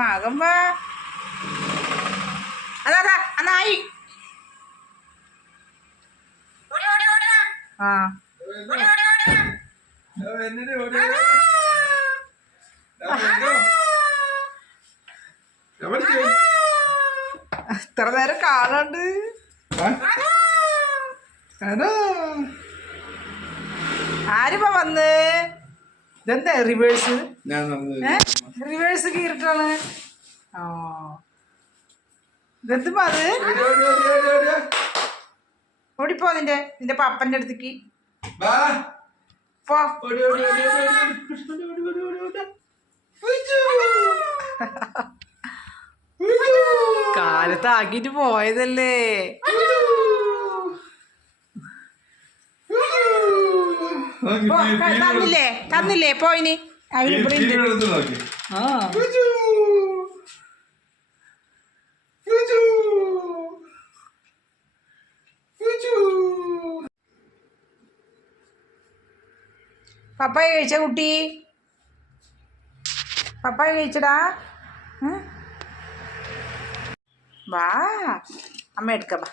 മകൻ വാ അതാ അതാ നായി ആ ഇത്ര നേരം കാണാണ്ട്? ആരുമാ വന്ന്? ഇതെന്താ റിവേഴ്സ് റിവേഴ്സ് കീറിട്ടാണ് ഓ ഇതെന്തുമാ അത് ഓടി, ഓടി, ഓടി, ഓടി, ഓടി. ഓടിപ്പോ നിന്റെ നിന്റെ പപ്പന്റെ അടുത്തേക്ക് കാലത്താക്കിട്ട് പോ തന്നില്ലേ തന്നില്ലേ പോയിന് എടുത്ത് നോക്ക്. ആ. പപ്പായ കഴിച്ച കുട്ടി? പപ്പായ കഴിച്ചടാ. വാ. അമ്മ എടുക്ക വാ.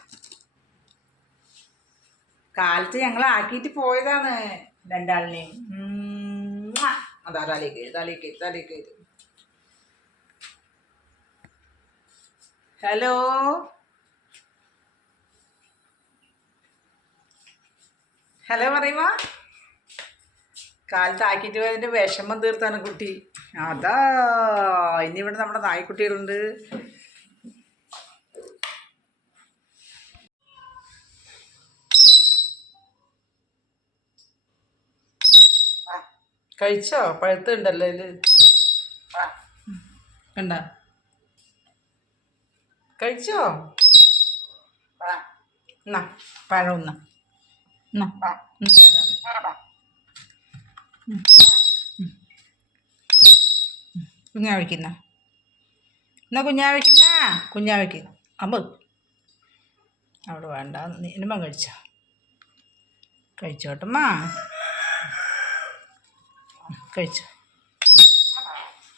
കാലത്ത് ഞങ്ങൾ ആക്കിയിട്ട് പോയതാണ്. രണ്ടാളിനെയും. അതാ തലേക്ക് തലേക്ക് തലേക്ക് ഹലോ ഹലോ പറയുമോ താക്കിട്ട് പോയതിന്റെ വിഷമം തീർത്താണ് കുട്ടി. അതാ ഇനി ഇവിടെ നമ്മുടെ നായ്ക്കുട്ടികളുണ്ട് ആ, കഴിച്ചോ? പഴുത്തുണ്ടല്ലോ അതിൽ കണ്ട? കഴിച്ചോ? എന്നാ പഴം എന്നാ പഴം കുഞ്ഞാ വയ്ക്കുന്ന എന്നാ കുഞ്ഞാ വയ്ക്കുന്ന കുഞ്ഞാ വയ്ക്കുന്ന അമ്പ അവിടെ വേണ്ട. ഇനിമ കഴിച്ചോ? കഴിച്ചോട്ടമ്മ കഴിച്ചോ?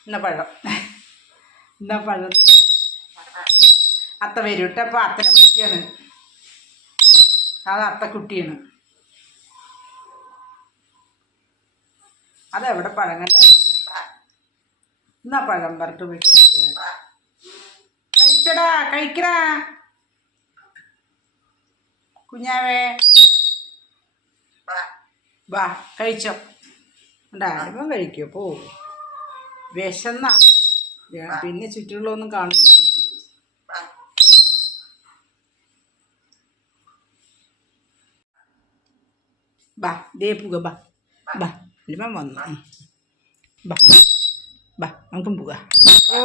എന്നാ പഴം? എന്നാ പഴം? അത്ത വരും കേട്ടോ അത്തനെ വിളിക്കുകയാണ് അത് അത്ത കുട്ടിയാണ്. അതെവിടെ പഴം കണ്ടാലും എന്നാ പഴം പറഞ്ഞിട്ട് പോയി കഴിക്കുക കഴിച്ചടാ കഴിക്കടാ. കുഞ്ഞാവേ. വാ കഴിച്ചോ. ഉണ്ടാകുമ്പം കഴിക്കോ പോ. വിശന്നാ. പിന്നെ ചുറ്റുള്ളൊന്നും കാണില്ല. ബാ ദേ പുക ബാ. ബാ ഇപ്പം വന്നു. ബാ. ബാ നമുക്കും പുക. ഓ.